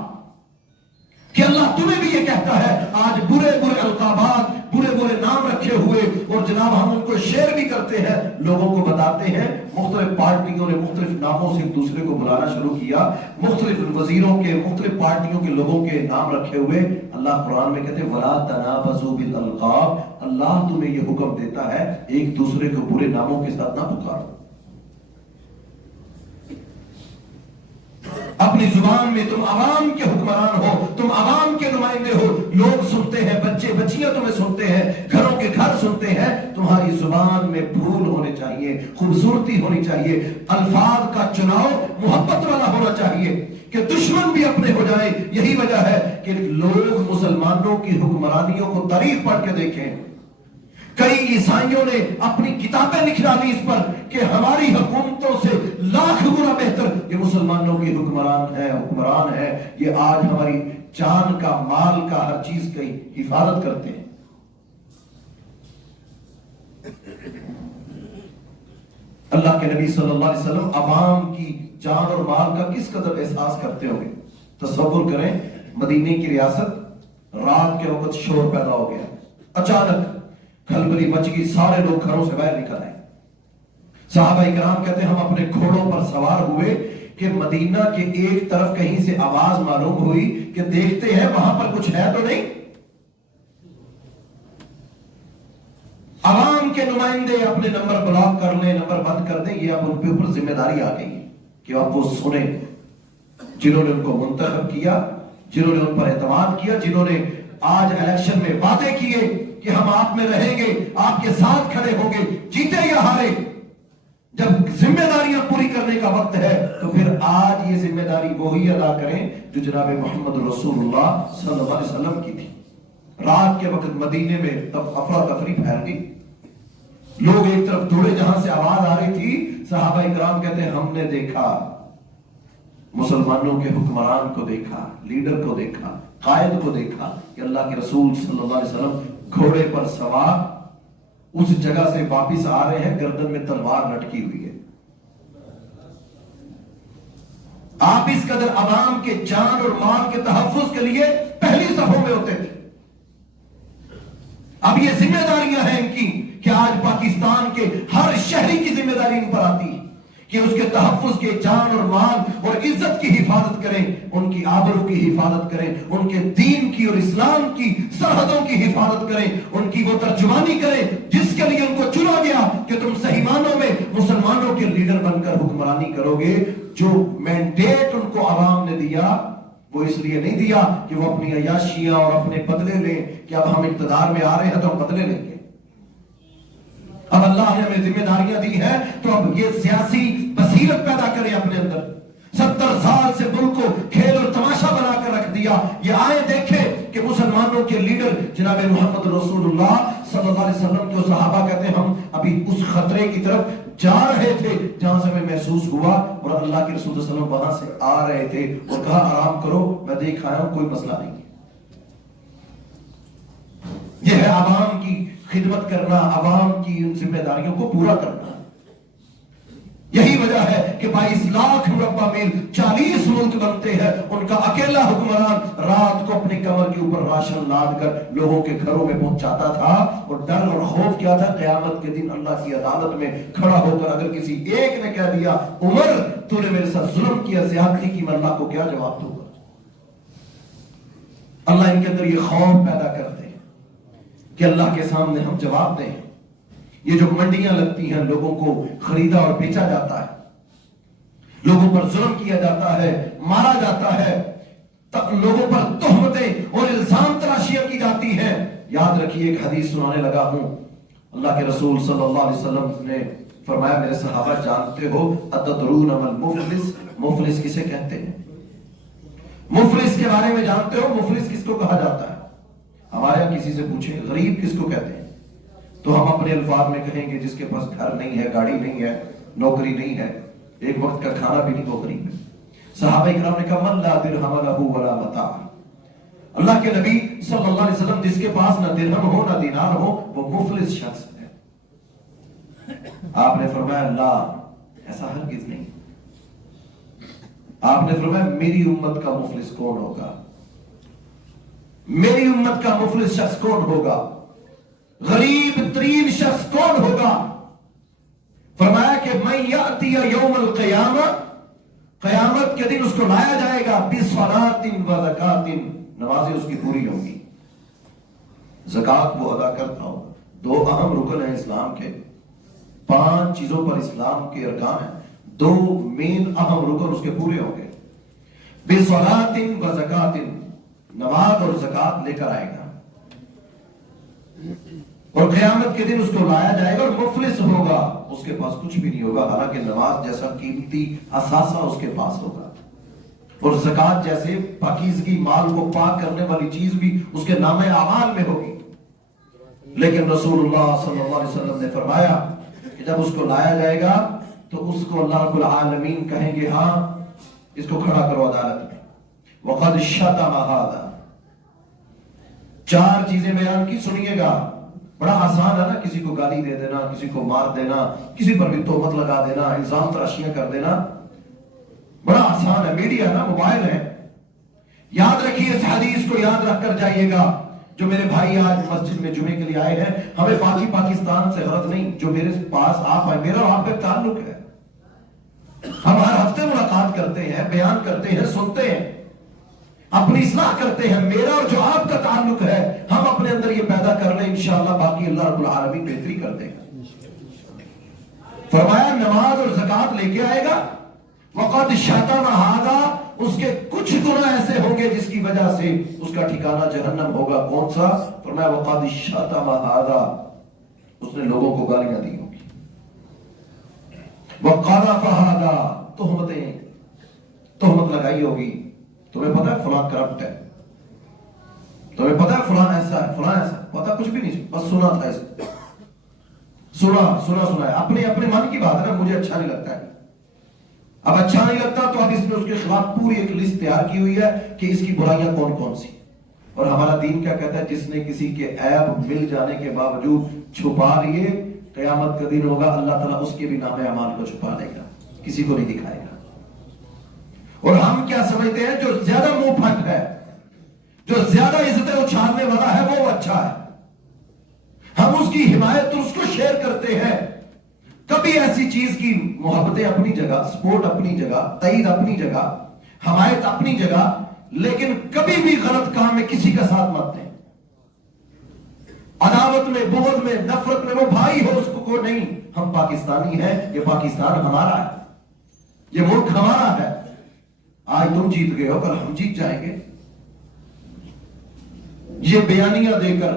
کہ اللہ تمہیں بھی یہ کہتا ہے۔ آج برے برے القابات، برے برے نام رکھے ہوئے، اور جناب ہم ان کو شیئر بھی کرتے ہیں، لوگوں کو بتاتے ہیں، مختلف پارٹیوں نے مختلف ناموں سے ایک دوسرے کو بلانا شروع کیا، مختلف وزیروں کے، مختلف پارٹیوں کے لوگوں کے نام رکھے ہوئے۔ اللہ قرآن میں کہتے ہیں وَلَا تَنَابَزُوا بِالْأَلْقَابِ، اللہ تمہیں یہ حکم دیتا ہے ایک دوسرے کو برے ناموں کے ساتھ نہ پکارو۔ اپنی زبان میں تم عوام کے حکمران ہو، تم عوام کے نمائندے ہو، لوگ سنتے ہیں، بچے بچیاں تمہیں سنتے ہیں، گھروں کے گھر سنتے ہیں۔ تمہاری زبان میں پھول ہونے چاہیے، خوبصورتی ہونی چاہیے، الفاظ کا چناؤ محبت والا ہونا چاہیے کہ دشمن بھی اپنے ہو جائیں۔ یہی وجہ ہے کہ لوگ مسلمانوں کی حکمرانیوں کو تعریف پڑھ کے دیکھیں، کئی عیسائیوں نے اپنی کتابیں لکھ ڈالی اس پر کہ ہماری حکومتوں سے لاکھ گنا بہتر یہ مسلمانوں کی حکمران ہے، یہ آج ہماری جان کا، مال کا، ہر چیز کی حفاظت کرتے ہیں۔ اللہ کے نبی صلی اللہ علیہ وسلم عوام کی جان اور مال کا کس قدر احساس کرتے ہوں گے۔ تصور کریں، مدینے کی ریاست، رات کے وقت شور پیدا ہو گیا، اچانک کھلبلی مچ گئی، سارے لوگ گھروں سے باہر نکل آئے۔ صحابہ کرام کہتے ہیں ہم اپنے گھوڑوں پر سوار ہوئے کہ مدینہ کے ایک طرف کہیں سے آواز معلوم ہوئی کہ دیکھتے ہیں وہاں پر کچھ ہے تو نہیں۔ عوام کے نمائندے اپنے نمبر بلاک کر لیں، نمبر بند کر دیں، یہ اب ان کے اوپر ذمہ داری آ گئی ہے کہ اب وہ سنیں، جنہوں نے ان کو منتخب کیا، جنہوں نے ان پر اعتماد کیا، جنہوں نے آج الیکشن میں وعدے کیے کہ ہم آپ میں رہیں گے، آپ کے ساتھ کھڑے ہوں گے، جیتے یا ہارے۔ جب ذمہ داریاں پوری کرنے کا وقت ہے تو پھر آج یہ ذمہ داری وہی ادا کریں جو جناب محمد رسول اللہ صلی اللہ علیہ وسلم کی تھی۔ رات کے وقت مدینے میں تب افراتفری پھیل گئی، لوگ ایک طرف دوڑے جہاں سے آواز آ رہی تھی۔ صحابہ کرام کہتے ہیں ہم نے دیکھا، مسلمانوں کے حکمران کو دیکھا، لیڈر کو دیکھا، قائد کو دیکھا کہ اللہ کے رسول صلی اللہ علیہ وسلم گھوڑے پر سوار اس جگہ سے واپس آ رہے ہیں، گردن میں تلوار لٹکی ہوئی ہے۔ آپ اس قدر عوام کے جان اور مال کے تحفظ کے لیے پہلی صفوں میں ہوتے تھے۔ اب یہ ذمہ داریاں ہیں ان کی کہ آج پاکستان کے ہر شہری کی ذمہ داری ان پر آتی ہے کہ اس کے تحفظ کے جان اور مال اور عزت کی حفاظت کریں، ان کی آبرو کی حفاظت کریں، ان کے دین کی اور اسلام کی سرحدوں کی حفاظت کریں، ان کی وہ ترجمانی کریں جس کے لیے ان کو چنا گیا کہ تم صحیح معنوں میں مسلمانوں کے لیڈر بن کر حکمرانی کرو گے۔ جو مینڈیٹ ان کو عوام نے دیا وہ اس لیے نہیں دیا کہ وہ اپنی عیاشیاں اور اپنے بدلے لیں کہ اب ہم اقتدار میں آ رہے ہیں تو ہم بدلے لیں گے۔ اب اللہ نے ہمیں ذمہ داریاں دی ہیں تو اب یہ سیاسی بصیرت پیدا کریں اپنے اندر۔ 70 سال سے ملک کو کھیل اور تماشا بنا کر رکھ دیا، یہ آئے دیکھیں کہ مسلمانوں کے لیڈر جناب محمد رسول اللہ صلی اللہ علیہ وسلم کے صحابہ کہتے ہیں ہم ابھی اس خطرے کی طرف جا رہے تھے جہاں سے ہمیں محسوس ہوا اور اللہ کے رسول صلی اللہ علیہ وسلم وہاں سے آ رہے تھے اور کہا آرام کرو، میں دیکھ آیا ہوں، کوئی مسئلہ نہیں ہے۔ یہ ہے عوام کی خدمت کرنا، عوام کی ان ذمہ داریوں کو پورا کرنا۔ یہی وجہ ہے کہ 22 لاکھ مربع میل 40 ملک بنتے ہیں، ان کا اکیلا حکمران رات کو اپنے کمر کے اوپر راشن لاد کر لوگوں کے گھروں میں پہنچاتا تھا، اور ڈر اور خوف کیا تھا؟ قیامت کے دن اللہ کی عدالت میں کھڑا ہو کر اگر کسی ایک نے کہہ دیا عمر تو نے میرے ساتھ ظلم کیا، زیادتی کی، میں اللہ کو کیا جواب دوں گا؟ اللہ ان کے اندر یہ خوف پیدا کر دے کہ اللہ کے سامنے ہم جواب دیں۔ یہ جو منڈیاں لگتی ہیں، لوگوں کو خریدا اور بیچا جاتا ہے، لوگوں پر ظلم کیا جاتا ہے، مارا جاتا ہے، لوگوں پر تہمتیں اور الزام تراشیاں کی جاتی ہیں۔ یاد رکھیے، ایک حدیث سنانے لگا ہوں، اللہ کے رسول صلی اللہ علیہ وسلم نے فرمایا میرے صحابہ جانتے ہو اتدرون ما المفلس، مفلس کسے کہتے ہیں؟ مفلس کے بارے میں جانتے ہو؟ مفلس کس کو کہا جاتا ہے؟ ہمارے یہاں کسی سے پوچھیں غریب کس کو کہتے ہیں تو ہم اپنے الفاظ میں کہیں گے جس کے پاس گھر نہیں ہے، گاڑی نہیں ہے، نوکری نہیں ہے، ایک وقت کا کھانا بھی نہیں، وہ غریب ہے۔ صحابہ کرام نے کہا من لا درہم لہ ولا متاع، اللہ کے نبی صلی اللہ علیہ وسلم جس کے پاس نہ درہم ہو نہ دینار ہو وہ مفلس شخص ہے۔ آپ نے فرمایا لا، ایسا ہرگز نہیں۔ آپ نے فرمایا میری امت کا مفلس کون ہوگا؟ میری امت کا مفلس شخص کون ہوگا؟ غریب ترین شخص کون ہوگا؟ فرمایا کہ من یاتی یوم القیامہ، قیامت کے دن اس کو لایا جائے گا بصلاۃ و زکاۃ، نمازیں اس کی پوری ہوں گی، زکات وہ ادا کرتا ہوگا۔ 2 اہم رکن ہیں اسلام کے، 5 چیزوں پر اسلام کے ارکان ہیں، 2 مین اہم رکن اس کے پورے ہوں گے، بصلاۃ و زکاۃ، نماز اور زکات لے کر آئے گا، اور قیامت کے دن اس کو لایا جائے گا اور مفلس ہوگا، اس کے پاس کچھ بھی نہیں ہوگا، حالانکہ نماز جیسا قیمتی اثاثہ اس کے پاس ہوگا، اور زکات جیسے پاکیزگی، مال کو پاک کرنے والی چیز بھی اس کے نامہ اعمال میں ہوگی، لیکن رسول اللہ صلی اللہ علیہ وسلم نے فرمایا کہ جب اس کو لایا جائے گا تو اس کو اللہ رب العالمین کہیں گے ہاں اس کو کھڑا کرو عدالت میں، وقد شتم ھذا، 4 چیزیں بیان کی، سنیے گا۔ بڑا آسان ہے نا کسی کو گالی دے دینا، کسی کو مار دینا، کسی پر بھی تہمت لگا دینا، الزام تراشیاں کر دینا، بڑا آسان ہے، میڈیا نا، موبائل ہے۔ یاد رکھیے، اس حدیث کو یاد رکھ کر جائیے گا۔ جو میرے بھائی آج مسجد میں جمعے کے لیے آئے ہیں، ہمیں باقی پاکستان سے غرض نہیں، جو میرے پاس آپ آئے، میرا اور آپ کا تعلق ہے، ہم ہر ہفتے ملاقات کرتے ہیں، بیان کرتے ہیں، سنتے ہیں، اپنی اصلاح کرتے ہیں۔ میرا اور جو آپ کا تعلق ہے، ہم اپنے اندر یہ پیدا کر لیں، انشاءاللہ باقی اللہ رب العالمین بہتری کر دے گا۔ فرمایا نماز اور زکوٰۃ لے کے آئے گا، وقد شتم ھذا، اس کے کچھ گناہ ایسے ہوں گے جس کی وجہ سے اس کا ٹھکانہ جہنم ہوگا۔ کون سا؟ فرمایا وقد شتم ھذا، اس نے لوگوں کو گالیاں دی ہوں گی، وقذف ھذا، تہمت لگائی ہوگی، تمہیں پتا ہے فلاں کرپٹ ہے، تمہیں پتا ہے فلاں ایسا ہے، فلاں ایسا، پتا کچھ بھی نہیں، بس سنا تھا، سنا ہے، اپنے من کی بات ہے نا، مجھے اچھا نہیں لگتا ہے، اب اچھا نہیں لگتا تو اب اس نے اس کے خلاف پوری ایک لسٹ تیار کی ہوئی ہے کہ اس کی برائیاں کون کون سی۔ اور ہمارا دین کیا کہتا ہے؟ جس نے کسی کے عیب مل جانے کے باوجود چھپا لیے، قیامت کا دن ہوگا اللہ تعالیٰ اس کے بھی نام اعمال کو چھپا لے گا، کسی کو نہیں دکھائے گا۔ اور ہم کیا سمجھتے ہیں؟ جو زیادہ منہ پھٹ ہے، جو زیادہ عزتیں اچھالنے والا ہے، وہ اچھا ہے، ہم اس کی حمایت اور اس کو شیئر کرتے ہیں۔ کبھی ایسی چیز کی محبتیں اپنی جگہ، سپورٹ اپنی جگہ، تائید اپنی جگہ، حمایت اپنی جگہ، لیکن کبھی بھی غلط کام میں کسی کا ساتھ مت دیں۔ عداوت میں، بغض میں، نفرت میں، وہ بھائی ہو اس کو نہیں، ہم پاکستانی ہیں، یہ پاکستان ہمارا ہے، یہ ملک ہمارا ہے، آج تم جیت گئے ہو کل ہم جیت جائیں گے۔ یہ بیانیاں دے کر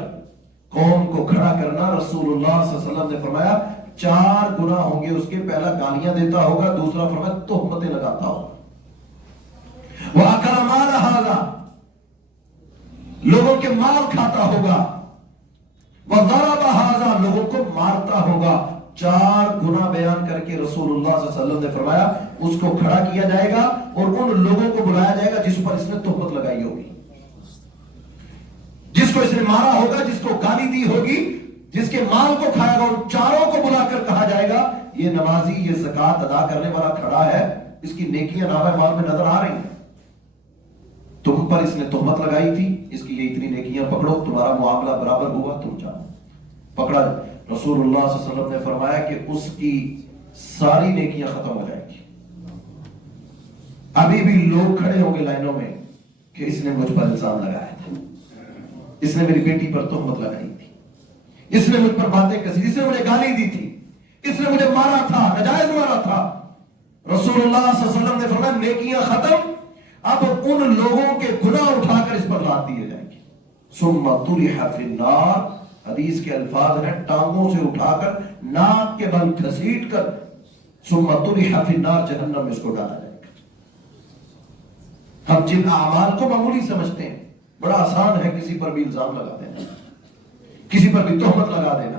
قوم کو کھڑا کرنا، رسول اللہ صلی اللہ علیہ وسلم نے فرمایا 4 گناہ ہوں گے اس کے، پہلا گالیاں دیتا ہوگا، دوسرا فرمایا تہمتیں لگاتا ہوگا، وَأَكَلَ مَالَ هَذَا، لوگوں کے مال کھاتا ہوگا، وَضَرَبَ هَذَا، لوگوں کو مارتا ہوگا۔ 4 گناہ بیان کر کے رسول اللہ صلی اللہ علیہ وسلم نے فرمایا اس کو کھڑا کیا جائے گا اور ان لوگوں کو بلایا جائے گا جس پر اس نے تہمت لگائی ہوگی، جس کو اس نے مارا ہوگا، جس کو گالی دی ہوگی، جس کے مال کو کھایا گا، ان 4 کو بلا کر کہا جائے گا یہ نمازی، یہ زکوٰۃ ادا کرنے والا کھڑا ہے، اس کی نیکیاں نامہ اعمال میں نظر آ رہی ہیں، تم پر اس نے تہمت لگائی تھی، اس کی یہ اتنی نیکیاں پکڑو، تمہارا معاملہ برابر ہوا، تم جاؤ۔ پکڑا، رسول اللہ صلی اللہ علیہ وسلم نے فرمایا کہ اس کی ساری نیکیاں ختم ہو جائیں گی۔ ابھی بھی لوگ کھڑے ہوں گے لائنوں میں کہ اس نے مجھ پر الزام لگایا تھا، اس نے میری بیٹی پر تہمت لگائی تھی، اس نے مجھ پر باتیں کسی، اس نے مجھے گالی دی تھی، اس نے مجھے مارا تھا، ناجائز مارا تھا۔ رسول اللہ صلی اللہ علیہ وسلم نے فرمایا نیکیاں ختم، اب ان لوگوں کے گناہ اٹھا کر اس پر لاد دیے جائیں گے۔ ثم طرح فی النار، حدیث کے الفاظ ہیں ٹانگوں سے اٹھا کر، ناک کے بل گھسیٹ کر، ثم طرح فی النار، جہنم میں اس کو ڈالا جائے گا۔ ہم جن اعمال کو معمولی سمجھتے ہیں، بڑا آسان ہے کسی پر بھی الزام لگا دینا، کسی پر بھی تہمت لگا دینا،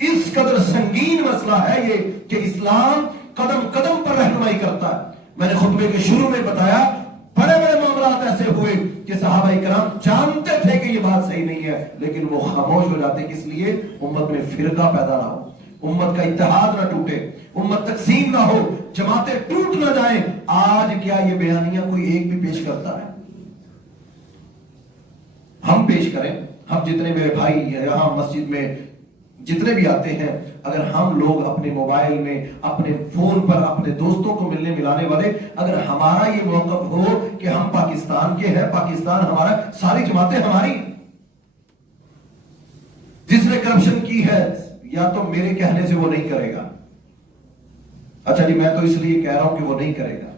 اس قدر سنگین مسئلہ ہے یہ کہ اسلام قدم قدم پر رہنمائی کرتا ہے۔ میں نے خطبے کے شروع میں بتایا بڑے بڑے معاملات ایسے ہوئے کہ صحابہ کرام جانتے تھے کہ یہ بات صحیح نہیں ہے، لیکن وہ خاموش ہو جاتے، کس لیے؟ امت میں فرقہ پیدا نہ ہو، امت کا اتحاد نہ ٹوٹے، امت تقسیم نہ ہو، جماعتیں ٹوٹ نہ جائیں۔ آج کیا یہ بیانیاں کوئی ایک بھی پیش کرتا ہے؟ ہم پیش کریں، ہم جتنے میرے بھائی یہاں مسجد میں جتنے بھی آتے ہیں، اگر ہم لوگ اپنے موبائل میں، اپنے فون پر، اپنے دوستوں کو ملنے ملانے والے، اگر ہمارا یہ موقف ہو کہ ہم پاکستان کے ہیں، پاکستان ہمارا، ساری جماعتیں ہماری، جس نے کرپشن کی ہے یا تو میرے کہنے سے وہ نہیں کرے گا، اچھا جی میں تو اس لیے کہہ رہا ہوں کہ وہ نہیں کرے گا،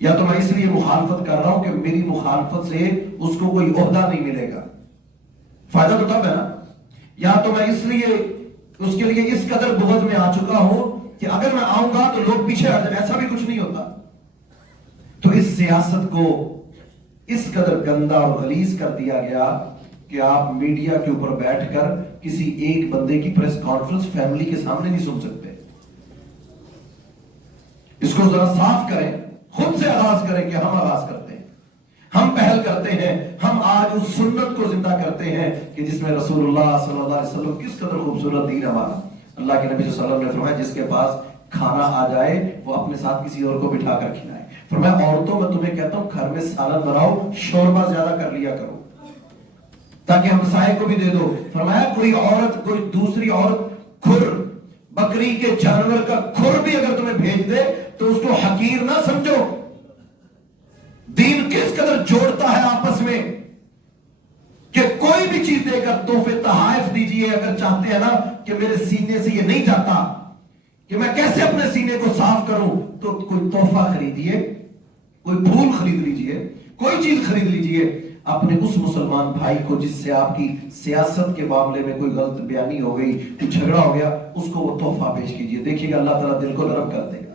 یا تو میں اس لیے مخالفت کر رہا ہوں کہ میری مخالفت سے اس کو کوئی عہدہ نہیں ملے گا، فائدہ تو تب ہے نا، یا تو میں اس لیے اس کے لیے اس قدر بغض میں آ چکا ہوں کہ اگر میں آؤں گا تو لوگ پیچھے ہٹ جائیں، ایسا بھی کچھ نہیں ہوتا۔ تو اس سیاست کو اس قدر گندا اور غلیظ کر دیا گیا کہ آپ میڈیا کے اوپر بیٹھ کر کسی ایک بندے کی پریس کانفرنس فیملی کے سامنے نہیں سن سکتے. اس کو ذرا صاف کریں، خود سے آغاز کریں کہ ہم آغاز کرتے ہیں، ہم پہل کرتے ہیں، ہم آج اس سنت کو زندہ کرتے ہیں کہ جس میں رسول اللہ صلی اللہ علیہ وسلم کس قدر خوبصورت دین ہمارا. اللہ کے نبی صلی اللہ علیہ وسلم نے فرمایا جس کے پاس کھانا آ جائے وہ اپنے ساتھ کسی اور کو بٹھا کر کھلائے. فرمایا عورتوں میں تمہیں کہتا ہوں گھر میں سالن بناؤ، شوربہ زیادہ کر لیا کرو تاکہ ہمسائے کو بھی دے دو. فرمایا کوئی عورت کوئی دوسری عورت کھر بکری کے جانور کا کھر بھی اگر تمہیں بھیج دے تو اس کو حقیر نہ سمجھو. دین کس قدر جوڑتا ہے آپس میں کہ کوئی بھی چیز دے کر تحفے تحائف دیجئے. اگر چاہتے ہیں نا کہ میرے سینے سے یہ نہیں جاتا کہ میں کیسے اپنے سینے کو صاف کروں تو کوئی تحفہ خریدیے، کوئی پھول خرید لیجئے، کوئی چیز خرید لیجئے. اپنے اس مسلمان بھائی کو جس سے آپ کی سیاست کے معاملے میں کوئی غلط بیانی ہو گئی، کوئی جھگڑا ہو گیا، اس کو وہ تحفہ پیش کیجئے. دیکھیے گا اللہ تعالیٰ دل کو نرم کر دے گا.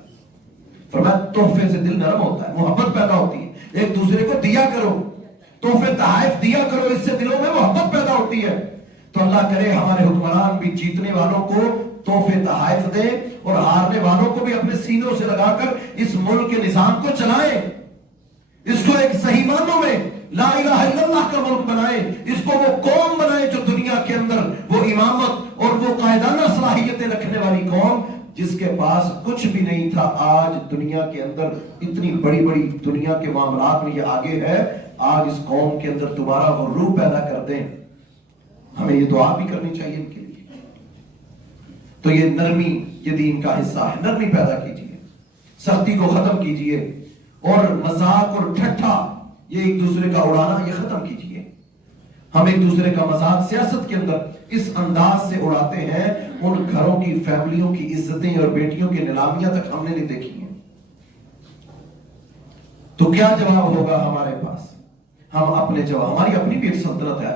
فرمایا تحفے سے دل نرم ہوتا ہے، محبت پیدا ہوتی ہے. ایک دوسرے کو دیا کرو، تحفے تحائف دیا کرو، اس سے دلوں میں محبت پیدا ہوتی ہے. تو اللہ کرے ہمارے حکمران بھی جیتنے والوں کو تحفے تحائف دیں اور ہارنے والوں کو بھی اپنے سینوں سے لگا کر اس ملک کے نظام کو چلائیں، اس کو ایک صحیح معنوں میں لا الہ الا اللہ کا ملک بنائیں، اس کو وہ قوم بنائیں جو دنیا کے اندر وہ امامت اور وہ قائدانہ صلاحیتیں رکھنے والی قوم جس کے پاس کچھ بھی نہیں تھا آج دنیا کے اندر اتنی بڑی بڑی دنیا کے معاملات میں یہ آگے ہے. آج اس قوم کے اندر دوبارہ وہ روح پیدا کر دیں. ہمیں یہ دعا بھی کرنی چاہیے ان کے لیے. تو یہ نرمی یہ دین کا حصہ ہے. نرمی پیدا کیجئے، سختی کو ختم کیجئے اور مذاق اور ٹھٹھا یہ ایک دوسرے کا اڑانا یہ ختم کیجئے. ہم ایک دوسرے کا مذاق سیاست کے اندر اس انداز سے اڑاتے ہیں، ان گھروں کی فیملیوں کی عزتیں اور بیٹیوں کی نیلامیاں تک ہم نے نہیں دیکھی ہیں. تو کیا جواب ہوگا ہمارے پاس؟ ہم اپنے جواب، ہماری اپنی بھی ایک سلطنت ہے.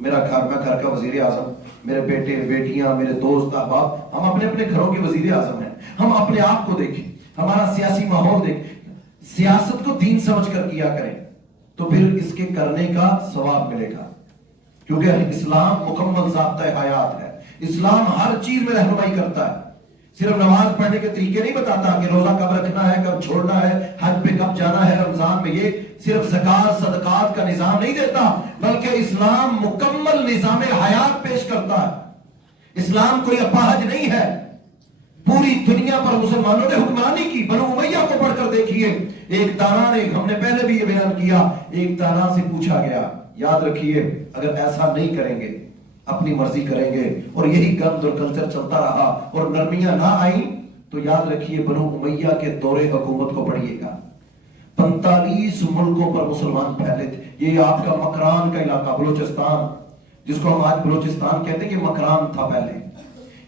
میرا گھر، میں گھر کا وزیر اعظم، میرے بیٹے بیٹیاں، میرے دوست احباب، ہم اپنے اپنے گھروں کے وزیر اعظم ہیں. ہم اپنے آپ کو دیکھیں، ہمارا سیاسی ماحول دیکھیں، سیاست کو دین سمجھ کر کیا کریں تو پھر اس کے کرنے کا ثواب ملے گا. کیونکہ اسلام مکمل ضابطۂ حیات ہے. اسلام ہر چیز میں رہنمائی کرتا ہے. صرف نماز پڑھنے کے طریقے نہیں بتاتا کہ روزہ کب رکھنا ہے، کب چھوڑنا ہے، حج پہ کب جانا ہے، رمضان میں یہ صرف زکات صدقات کا نظام نہیں دیتا، بلکہ اسلام مکمل نظام حیات پیش کرتا ہے. اسلام کوئی اپاہج نہیں ہے. پوری دنیا پر مسلمانوں نے حکمرانی کی. بنو امیہ کو پڑھ کر دیکھیے. ایک دانا نے، ہم نے پہلے بھی یہ بیان کیا، ایک دانا سے پوچھا گیا، یاد رکھیے اگر ایسا نہیں کریں گے، اپنی مرضی کریں گے اور یہی گند اور کلچر چلتا رہا اور نرمیاں نہ آئیں تو یاد رکھیے بنو امیہ کے دور حکومت کو پڑھیے گا. 45 ملکوں پر مسلمان پھیلے تھے. یہ آپ کا مکران کا علاقہ بلوچستان، جس کو ہم آج بلوچستان کہتے ہیں، یہ مکران تھا پہلے.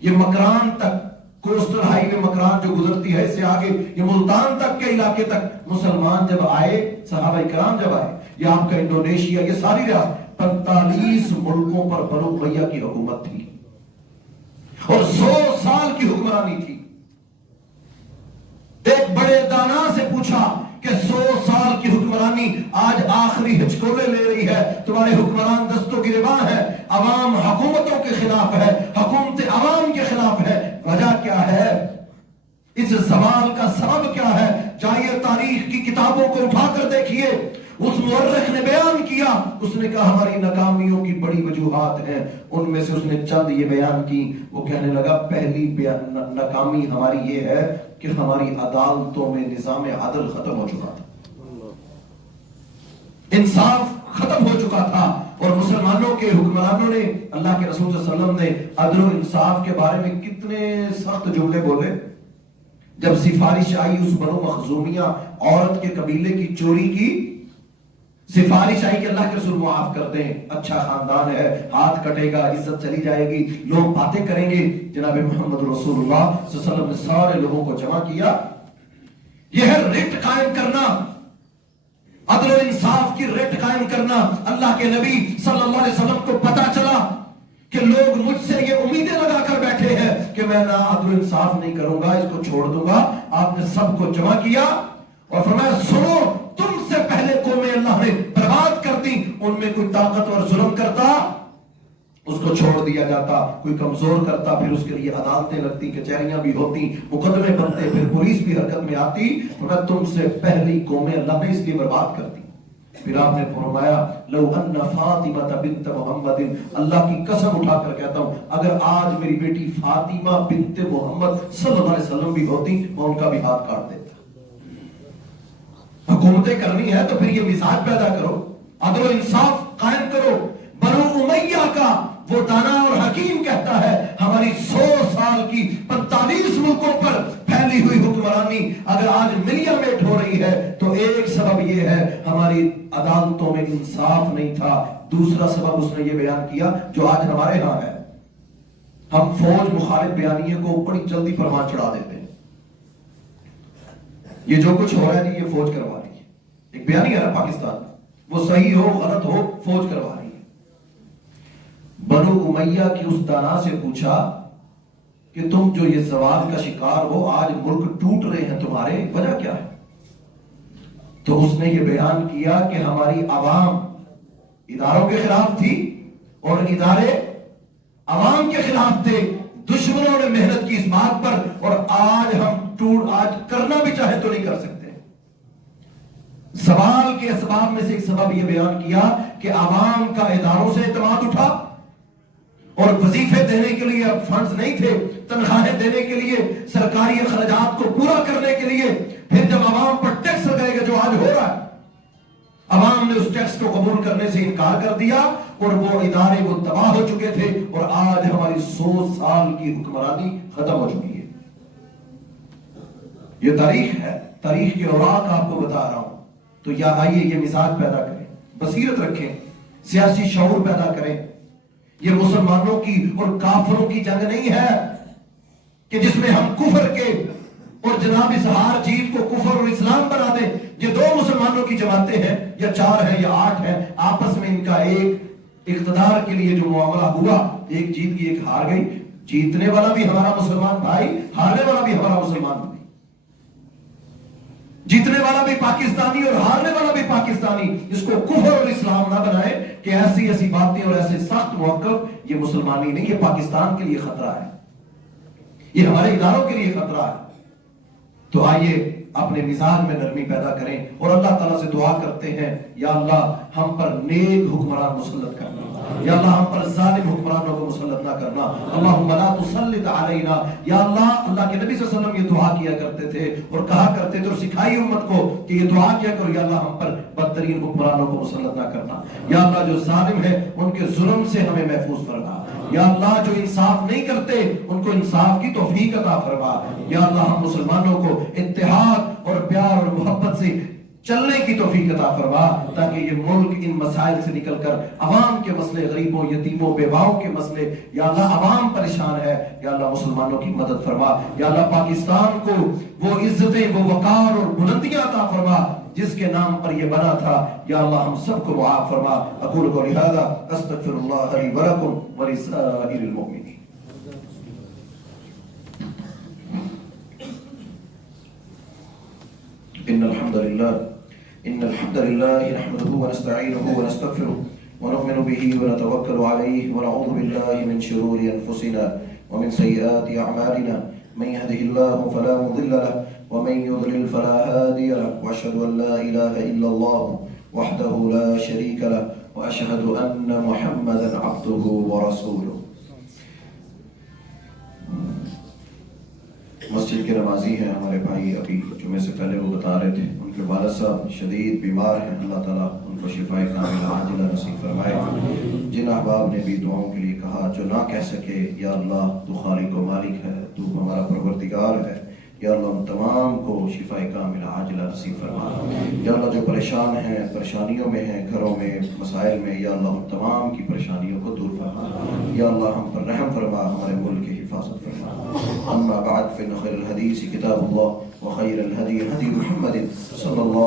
یہ مکران تک کوسٹل ہائی وے مکران جو گزرتی ہے، اس سے آگے یہ ملتان تک کے علاقے تک مسلمان جب آئے، صحابہ کرام جب آئے، یہ آپ کا انڈونیشیا، یہ ساری ریاست 45 ملکوں پر بنو امیہ کی حکومت تھی اور 100 سال کی حکمرانی تھی. ایک بڑے دانا سے پوچھا کہ 100 سال کی حکمرانی آج آخری ہچکولے لے رہی ہے، تمہارے حکمران دستوں گریباں ہے، عوام حکومتوں کے خلاف ہے، حکومت عوام کے خلاف ہے، وجہ کیا ہے؟ اس زوال کا سبب کیا ہے؟ جائیے تاریخ کی کتابوں کو اٹھا کر دیکھیے. اس مورخ نے بیان کیا، اس نے کہا ہماری ناکامیوں کی بڑی وجوہات ہیں. ان میں سے اس نے چند یہ بیان کی. وہ کہنے لگا پہلی ناکامی ہماری یہ ہے کہ ہماری عدالتوں میں نظام عدل ختم ہو چکا تھا، انصاف ختم ہو چکا تھا. اور مسلمانوں کے حکمرانوں نے، اللہ کے رسول صلی اللہ علیہ وسلم نے عدل و انصاف کے بارے میں کتنے سخت جملے بولے. جب سفارش آئی اس بنو مخزومیہ عورت کے قبیلے کی چوری کی، سفارش آئی کہ اللہ کے رسول معاف کر دیں، اچھا خاندان ہے، ہاتھ کٹے گا، عزت چلی جائے گی، لوگ باتیں کریں گے. جناب محمد رسول اللہ صلی اللہ علیہ وسلم نے سارے لوگوں کو جمع کیا. یہ ہے رٹ قائم کرنا، عدل و انصاف کی رٹ قائم کرنا. اللہ کے نبی صلی اللہ علیہ وسلم کو پتا چلا کہ لوگ مجھ سے یہ امیدیں لگا کر بیٹھے ہیں کہ میں نہ عدل و انصاف نہیں کروں گا، اس کو چھوڑ دوں گا. آپ نے سب کو جمع کیا اور فرمایا سنو، تم سے پہلے قومیں اللہ نے برباد کر دی، ان میں کوئی طاقتور ظلم کرتا، اس کو چھوڑ دیا جاتا، کوئی کمزور کرتا، پھر اس کے لیے عدالتیں لگتی، کچہریاں بھی ہوتی، مقدمے بنتے، پھر پولیس بھی حرکت میں آتی، اور تم سے پہلی قومیں اللہ نے اس لیے برباد کر دی۔ پھر آپ نے فرمایا لو ان فاطمہ بنت محمد، اللہ کی قسم اٹھا کر کہتا ہوں اگر آج میری بیٹی فاطمہ بنت محمد صلی اللہ علیہ وسلم بھی ہوتی میں ان کا بھی ہاتھ کاٹ دیتا۔ حکومتیں کرنی ہے تو پھر یہ مزاج پیدا کرو، عدل و انصاف قائم کرو۔ بنو امیہ کا وہ دانا اور حکیم کہتا ہے ہماری 100 سال کی 45 ملکوں پر پھیلی ہوئی حکمرانی اگر آج ملیامیٹ ہو رہی ہے تو ایک سبب یہ ہے ہماری عدالتوں میں انصاف نہیں تھا، دوسرا سبب اس نے یہ بیان کیا جو آج ہمارے ہاں ہے، ہم فوج مخالف بیانیے کو بڑی جلدی پروان چڑھا دیتے ہیں۔ یہ جو کچھ ہو رہا ہے یہ فوج کروا رہی ہے، ایک بیانی ہے نا پاکستان، وہ صحیح ہو غلط ہو فوج کروا رہی ہے۔ بنو امیہ کی اس دانا سے پوچھا کہ تم جو یہ زوال کا شکار ہو، آج ملک ٹوٹ رہے ہیں تمہارے، وجہ کیا ہے؟ تو اس نے یہ بیان کیا کہ ہماری عوام اداروں کے خلاف تھی اور ادارے عوام کے خلاف تھے، دشمنوں نے محنت کی اس بات پر، اور آج ہم آج کرنا بھی چاہے تو نہیں کر سکتے۔ زوال کے اسباب میں سے ایک سبب یہ بیان کیا کہ عوام کا اداروں سے اعتماد اٹھا، اور وظیفے دینے کے لیے اب فنڈز نہیں تھے، تنخواہیں دینے کے لیے، سرکاری اخراجات کو پورا کرنے کے لیے، پھر جب عوام پر ٹیکس لگائے گا جو آج ہو رہا ہے، عوام نے اس ٹیکس کو قبول کرنے سے انکار کر دیا اور وہ ادارے وہ تباہ ہو چکے تھے، اور آج ہماری 100 سال کی حکمرانی ختم ہو چکی ہے۔ یہ تاریخ ہے، تاریخ کے اوراق آپ کو بتا رہا ہوں۔ تو یا آئیے یہ مزاج پیدا کریں، بصیرت رکھیں، سیاسی شعور پیدا کریں۔ یہ مسلمانوں کی اور کافروں کی جنگ نہیں ہے کہ جس میں ہم کفر کے اور جناب اظہار جیت کو کفر اور اسلام بنا دیں۔ یہ دو مسلمانوں کی جماعتیں ہیں، یا 4 ہیں یا 8 ہیں، آپس میں ان کا ایک اقتدار کے لیے جو معاملہ ہوا، ایک جیت گئی ایک ہار گئی، جیتنے والا بھی ہمارا مسلمان بھائی، ہارنے والا بھی ہمارا مسلمان بھائی، جیتنے والا بھی پاکستانی اور ہارنے والا بھی پاکستانی۔ اس کو کفر اور اسلام نہ بنائے کہ ایسی ایسی باتیں اور ایسے سخت موقف، یہ مسلمانی نہیں، یہ پاکستان کے لیے خطرہ ہے، یہ ہمارے اداروں کے لیے خطرہ ہے۔ تو آئیے اپنے مزاج میں نرمی پیدا کریں اور اللہ تعالیٰ سے دعا کرتے ہیں یا اللہ ہم پر نیک حکمران مسلط کرنا، یا اللہ ہم پر ظالم حکمرانوں کو مسلط نہ کرنا۔ اللہم لا تسلط علینا، یا اللہ، اللہ کے نبی صلی اللہ علیہ وسلم یہ دعا کیا کرتے تھے اور کہا کرتے تھے اور سکھائی امت کو کہ یہ دعا کیا کرو، یا اللہ ہم پر بدترین حکمرانوں کو مسلط نہ کرنا، یا اللہ جو ظالم ہے ان کے ظلم سے ہمیں محفوظ فرما، یا اللہ جو انصاف نہیں کرتے ان کو انصاف کی توفیق عطا فرما، یا اللہ ہم مسلمانوں کو اتحاد اور پیار اور محبت سے چلنے کی توفیق عطا فرما تاکہ یہ ملک ان مسائل سے نکل کر عوام کے مسئلے، غریبوں، یتیموں، بیواؤں کے مسئلے، یا اللہ عوام پریشان ہے، یا اللہ مسلمانوں کی مدد فرما، یا اللہ پاکستان کو وہ عزتیں، وہ وقار اور بلندیاں عطا فرما جس کے نام پر یہ بنا تھا، یا اللہ ہم سب کو معاف فرما۔ اقول قولی ھذا استغفر اللہ لی ولکم ولسائر المؤمنین۔ إن الحمد لله نحمده ونستعينه ونستغفره ونؤمن به ونتوكل عليه ونعوذ بالله من شرور أنفسنا ومن سيئات أعمالنا، من يهده الله فلا مضل له ومن يضلل فلا هادي له، وأشهد أن لا إله إلا الله وحده لا شريك له، وأشهد أن محمدا عبده ورسوله۔ مسجد کے نمازی ہیں ہمارے بھائی، ابھی جمعے سے پہلے وہ بتا رہے تھے ان کے والد صاحب شدید بیمار ہیں، اللہ تعالیٰ ان کو شفائے کاملہ عاجلہ نصیب فرمائے۔ جن احباب نے بھی دعاؤں کے لیے کہا جو نہ کہہ سکے، یا اللہ تو خالق و مالک ہے، تو ہمارا پروردگار ہے، یا اللہ ہم تمام کو شفائے کاملہ عاجلہ نصیب فرما۔ یا اللہ جو پریشان ہیں، پریشانیوں میں ہیں، گھروں میں، مسائل میں، یا اللہ ہم تمام کی پریشانیوں کو دور فرما، یا اللہ ہم پر رحم فرما، ہمارے ملک کی حفاظت فرما۔ اما بعد فإن خير الحديث كتاب الله وخير الهدي هدي محمد صلى الله